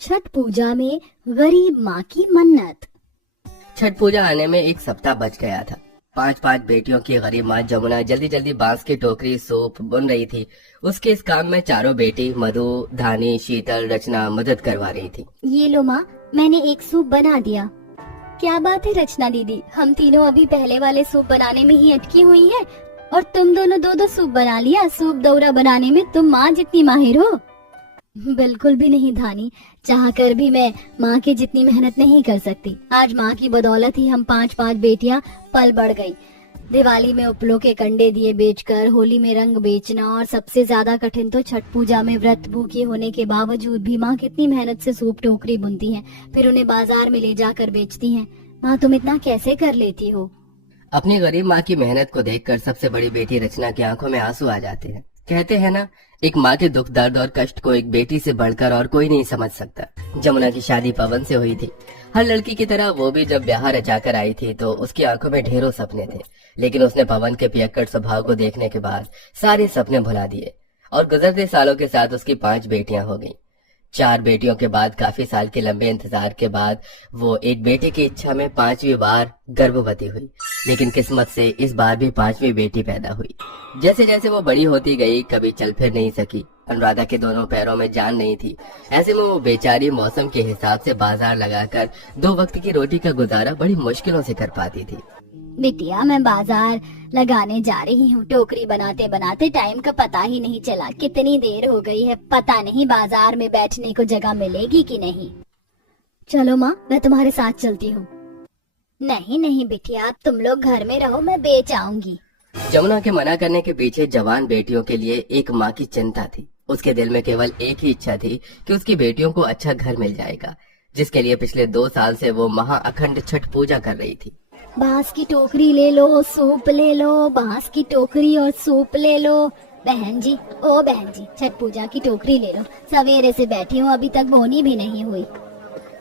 छठ पूजा में गरीब माँ की मन्नत। छठ पूजा आने में एक सप्ताह बच गया था। 5 बेटियों की गरीब माँ जमुना जल्दी जल्दी बांस की टोकरी सूप बुन रही थी। उसके इस काम में चारों बेटी मधु, धानी, शीतल, रचना मदद करवा रही थी। ये लो माँ, मैंने एक सूप बना दिया। क्या बात है रचना दीदी, हम तीनों अभी पहले वाले सूप बनाने में ही अटकी हुई हैं और तुम दोनों दो सूप बना लिया। सूप दौरा बनाने में तुम माँ जितनी माहिर हो। बिल्कुल भी नहीं धानी, चाहकर भी मैं माँ की जितनी मेहनत नहीं कर सकती। आज माँ की बदौलत ही हम 5 बेटियाँ पल बढ़ गई। दिवाली में उपलों के कंडे दिए बेचकर, होली में रंग बेचना, और सबसे ज्यादा कठिन तो छठ पूजा में व्रत भूखी होने के बावजूद भी माँ कितनी मेहनत से सूप टोकरी बुनती हैं, फिर उन्हें बाजार में ले जाकर बेचती हैं। माँ तुम इतना कैसे कर लेती हो? अपनी गरीब माँ की मेहनत को देखकर सबसे बड़ी बेटी रचना की आंखों में आंसू आ जाते हैं। कहते हैं ना, एक माँ के दुख दर्द और कष्ट को एक बेटी से बढ़कर और कोई नहीं समझ सकता। जमुना की शादी पवन से हुई थी। हर लड़की की तरह वो भी जब ब्याह रचाकर आई थी तो उसकी आंखों में ढेरों सपने थे, लेकिन उसने पवन के पियक्कड़ स्वभाव को देखने के बाद सारे सपने भुला दिए और गुजरते सालों के साथ उसकी 5 बेटियां हो गईं। 4 बेटियों के बाद काफी साल के लंबे इंतजार के बाद वो एक बेटे की इच्छा में 5वीं बार गर्भवती हुई, लेकिन किस्मत से इस बार भी 5वीं बेटी पैदा हुई। जैसे जैसे वो बड़ी होती गई, कभी चल फिर नहीं सकी। अनुराधा के दोनों पैरों में जान नहीं थी। ऐसे में वो बेचारी मौसम के हिसाब से बाजार लगाकर 2 वक्त की रोटी का गुजारा बड़ी मुश्किलों से कर पाती थी। बिटिया, मैं बाजार लगाने जा रही हूँ। टोकरी बनाते बनाते टाइम का पता ही नहीं चला। कितनी देर हो गई है, पता नहीं बाजार में बैठने को जगह मिलेगी कि नहीं। चलो माँ, मैं तुम्हारे साथ चलती हूँ। नहीं नहीं बिटिया, तुम लोग घर में रहो, मैं बेच आऊंगी। जमुना के मना करने के पीछे जवान बेटियों के लिए एक माँ की चिंता थी। उसके दिल में केवल एक ही इच्छा थी कि उसकी बेटियों को अच्छा घर मिल जाएगा, जिसके लिए पिछले 2 साल से वो महा अखंड छठ पूजा कर रही थी। बांस की टोकरी ले लो, सूप ले लो, बांस की टोकरी और सूप ले लो। बहन जी, ओ बहन जी, छठ पूजा की टोकरी ले लो। सवेरे से बैठी हूँ, अभी तक बोनी भी नहीं हुई।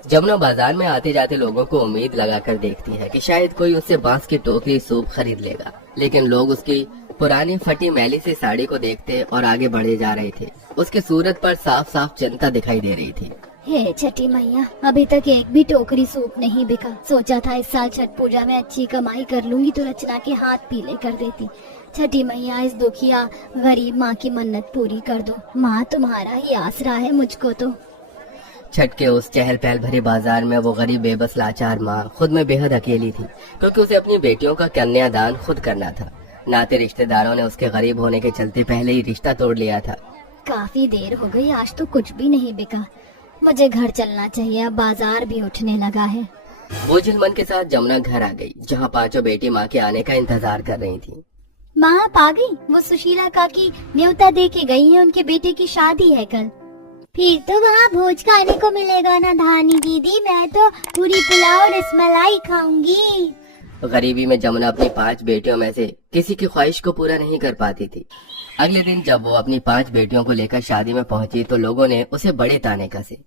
जमुना बाजार में आते जाते लोगों को उम्मीद लगाकर देखती है कि शायद कोई उससे बांस की टोकरी सूप खरीद लेगा, लेकिन लोग उसकी पुरानी फटी मैली सी साड़ी को देखते और आगे बढ़े जा रहे थे। उसके सूरत पर साफ साफ चिंता दिखाई दे रही थी। हे छठी मैया, अभी तक एक भी टोकरी सूप नहीं बिका। सोचा था इस साल छठ पूजा में अच्छी कमाई कर लूंगी तो रचना के हाथ पीले कर देती। छठी मैया, इस दुखिया गरीब माँ की मन्नत पूरी कर दो। माँ तुम्हारा ही आसरा है मुझको तो। छठ के उस चहल पहल भरे बाजार में वो गरीब बेबस लाचार माँ खुद में बेहद अकेली थी, क्योंकि उसे अपनी बेटियों का कन्यादान खुद करना था। नाते रिश्तेदारों ने उसके गरीब होने के चलते पहले ही रिश्ता तोड़ लिया था। काफी देर हो गई, आज तो कुछ भी नहीं बिका। मुझे घर चलना चाहिए, अब बाजार भी उठने लगा है। बोझिल मन के साथ जमुना घर आ गई, जहाँ 5 बेटी माँ के आने का इंतजार कर रही थी। माँ आप आ गई? वो सुशीला काकी न्योता दे के गई है, उनके बेटे की शादी है कल। फिर तो वहाँ भोज खाने को मिलेगा ना धानी दीदी, मैं तो पूरी पुलाव और रसमलाई खाऊंगी। गरीबी में जमुना अपनी 5 बेटियों में से किसी की ख्वाहिश को पूरा नहीं कर पाती थी। अगले दिन जब वो अपनी 5 बेटियों को लेकर शादी में पहुंची तो लोगों ने उसे बड़े ताने कसे।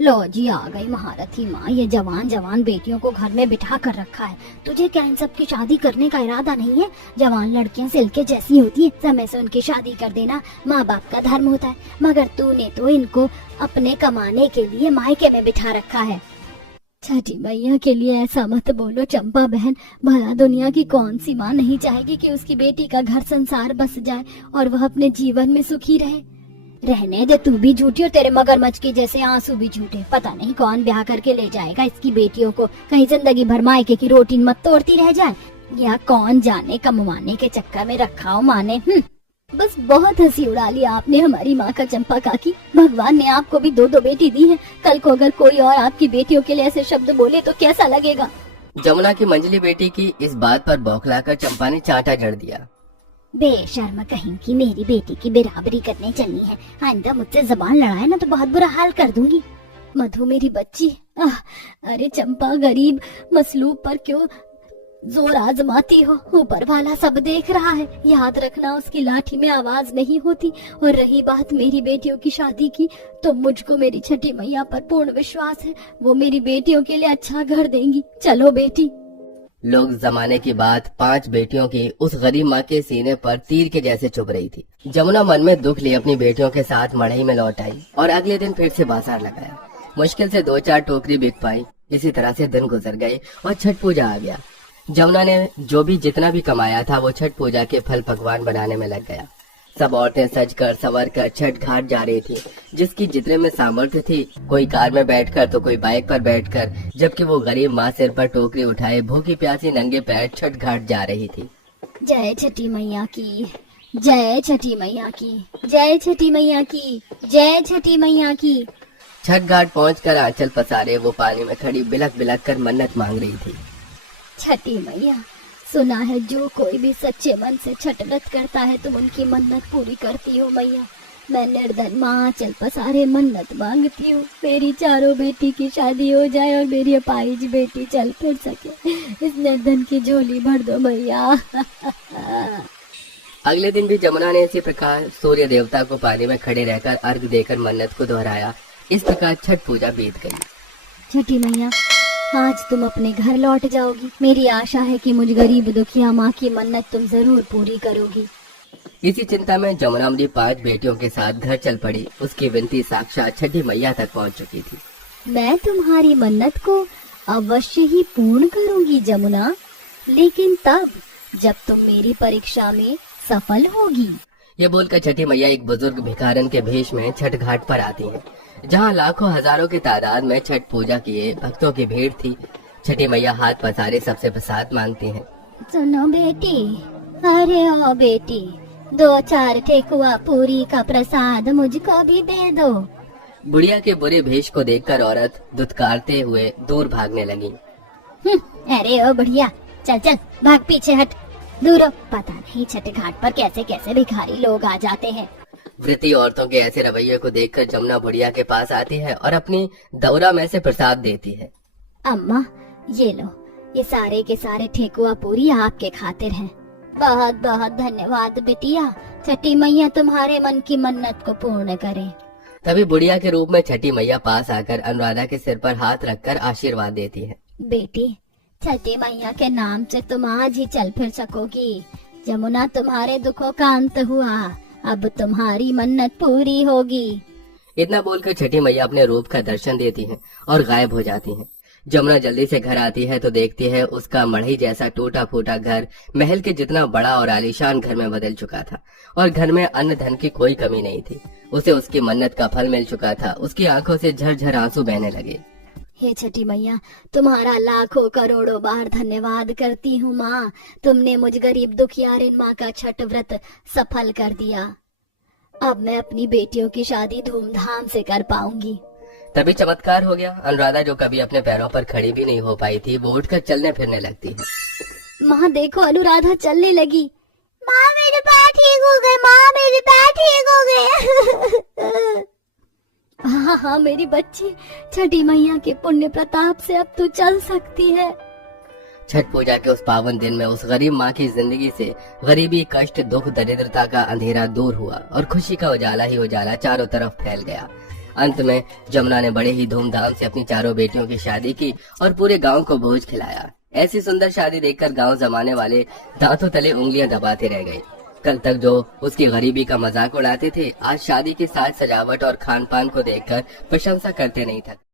लो जी, आ गई महारथी माँ, ये जवान जवान बेटियों को घर में बिठा कर रखा है। तुझे क्या इन सब की शादी करने का इरादा नहीं है? जवान लड़कियाँ सिल्के जैसी होती है, समय से उनकी शादी कर देना माँ बाप का धर्म होता है, मगर तूने तो इनको अपने कमाने के लिए मायके में बिठा रखा है। छठी मैया के लिए ऐसा मत बोलो चंपा बहन, भला दुनिया की कौन सी माँ नहीं चाहेगी कि उसकी बेटी का घर संसार बस जाए और वह अपने जीवन में सुखी रहे। रहने दे, तू भी झूठी और तेरे मगरमच्छ के जैसे आंसू भी झूठे। पता नहीं कौन ब्याह करके ले जाएगा इसकी बेटियों को, कहीं जिंदगी भर मायके की रोटी मत तोड़ती रह जाए, या कौन जाने कमवाने के चक्कर में रखा हो माँ ने। बस बहुत हंसी उड़ा लिया आपने हमारी माँ का चंपा काकी। भगवान ने आपको भी 2 बेटी दी है, कल को अगर कोई और आपकी बेटियों के लिए ऐसे शब्द बोले तो कैसा लगेगा? जमुना की मंजली बेटी की इस बात पर बौखलाकर चंपा ने चांटा जड़ दिया। बेशर्म कहीं की, मेरी बेटी की बेराबरी करने चलनी है। आइंदा मुझसे जबान लड़ाए ना तो बहुत बुरा हाल कर दूंगी। मधु मेरी बच्ची, अरे चंपा, गरीब मसलूब पर क्यों जोर आजमाती हो? ऊपर वाला सब देख रहा है। याद रखना, उसकी लाठी में आवाज नहीं होती। और रही बात मेरी बेटियों की शादी की, तो मुझको मेरी छठी मैया पर पूर्ण विश्वास है, वो मेरी बेटियों के लिए अच्छा घर देंगी। चलो बेटी। लोग जमाने की बात 5 बेटियों की उस गरीब माँ के सीने पर तीर के जैसे चुभ रही थी। जमुना मन में दुख लिए अपनी बेटियों के साथ मढ़ई में लौट आई और अगले दिन फिर से बाजार लगाया। मुश्किल से 2-4 टोकरी बिक पाई। इसी तरह से दिन गुजर गए और छठ पूजा आ गया। जमुना ने जो भी जितना भी कमाया था वो छठ पूजा के फल पकवान बनाने में लग गया। सब औरतें सज कर संवर कर छठ घाट जा रही थी, जिसकी जितने में सामर्थ्य थी, कोई कार में बैठकर तो कोई बाइक पर बैठकर, जबकि वो गरीब माँ सिर पर टोकरी उठाए भूखी प्यासी नंगे पैर छठ घाट जा रही थी। जय छठी मैया की, जय छठी मैया की, जय छठी मैया की, जय छठी मैया की। छठ घाट पहुंचकर आंचल पसारे वो पानी में खड़ी बिलक बिलक कर मन्नत मांग रही थी। छठी मैया, सुना है जो कोई भी सच्चे मन से छठ व्रत करता है तुम उनकी मन्नत पूरी करती हो मैया। मैं निर्धन माँ आंचल पसारे मन्नत मांगती हूँ, मेरी चारों बेटी की शादी हो जाए और मेरी अपाहिज बेटी चल फिर सके। इस निर्धन की झोली भर दो मैया। अगले दिन भी जमुना ने इसी प्रकार सूर्य देवता को पानी में खड़े रहकर अर्घ देकर मन्नत को दोहराया। इस प्रकार छठ पूजा बीत गई। छठी मैया, आज तुम अपने घर लौट जाओगी। मेरी आशा है कि मुझ गरीब दुखिया माँ की मन्नत तुम जरूर पूरी करोगी। इसी चिंता में जमुना अपनी 5 बेटियों के साथ घर चल पड़ी। उसकी विनती साक्षात छठी मैया तक पहुंच चुकी थी। मैं तुम्हारी मन्नत को अवश्य ही पूर्ण करूंगी जमुना, लेकिन तब जब तुम मेरी परीक्षा में सफल होगी। ये बोलकर छठी मैया एक बुजुर्ग भिखारन के भेष में छठ घाट पर आती हैं, जहाँ लाखों हजारों की तादाद में छठ पूजा किए भक्तों की भीड़ थी। छठी मैया हाथ पसारे सबसे प्रसाद मांगती हैं। सुनो बेटी, अरे ओ बेटी, 2-4 ठेकुआ पूरी का प्रसाद मुझको भी दे दो। बुढ़िया के बुरे भेष को देखकर औरत दुत्कारते हुए दूर भागने लगी। अरे ओ बुढ़िया, चल चल भाग, पीछे हट, दूर हो। पता नहीं छठ घाट पर कैसे कैसे भिखारी लोग आ जाते हैं। वृत्ति औरतों के ऐसे रवैये को देखकर जमुना बुढ़िया के पास आती है और अपनी दौरा में से प्रसाद देती है। अम्मा, ये लो, ये सारे के सारे ठेकुआ पूरी आपके खातिर हैं। बहुत बहुत धन्यवाद बिटिया। छठी मैया तुम्हारे मन की मन्नत को पूर्ण करे। तभी बुढ़िया के रूप में छठी मैया पास आकर अनुराधा के सिर पर हाथ रखकर आशीर्वाद देती है। बेटी, छठी मैया के नाम से तुम आज ही चल फिर सकोगी। जमुना, तुम्हारे दुखों का अंत हुआ, अब तुम्हारी मन्नत पूरी होगी। इतना बोलकर छठी मैया अपने रूप का दर्शन देती हैं और गायब हो जाती हैं। जमुना जल्दी से घर आती है तो देखती है उसका मढ़ई जैसा टूटा फूटा घर महल के जितना बड़ा और आलीशान घर में बदल चुका था और घर में अन्न धन की कोई कमी नहीं थी। उसे उसकी मन्नत का फल मिल चुका था। उसकी आंखों से झरझर आंसू बहने लगे। हे छठी मैया, तुम्हारा लाखों करोड़ों बार धन्यवाद करती हूँ माँ। तुमने मुझ गरीब दुखियारिन माँ का छठ व्रत सफल कर दिया। अब मैं अपनी बेटियों की शादी धूमधाम से कर पाऊंगी। तभी चमत्कार हो गया। अनुराधा, जो कभी अपने पैरों पर खड़ी भी नहीं हो पाई थी, वो उठकर चलने फिरने लगती है। माँ देखो, अनुराधा चलने लगी। माँ मेरे पैर ठीक हो गए, माँ मेरे पैर ठीक हो गए। हाँ हाँ मेरी बच्ची, छठी मैया के पुण्य प्रताप से अब तू चल सकती है। छठ पूजा के उस पावन दिन में उस गरीब माँ की जिंदगी से गरीबी, कष्ट, दुख, दरिद्रता का अंधेरा दूर हुआ और खुशी का उजाला ही उजाला चारों तरफ फैल गया। अंत में जमुना ने बड़े ही धूमधाम से अपनी चारों बेटियों की शादी की और पूरे गांव को भोज खिलाया। ऐसी सुंदर शादी देखकर गांव जमाने वाले दांतों तले उंगलियां दबाते रह गए। कल तक जो उसकी गरीबी का मजाक उड़ाते थे, आज शादी की साज सजावट और खान पान को देखकर प्रशंसा करते नहीं थकते।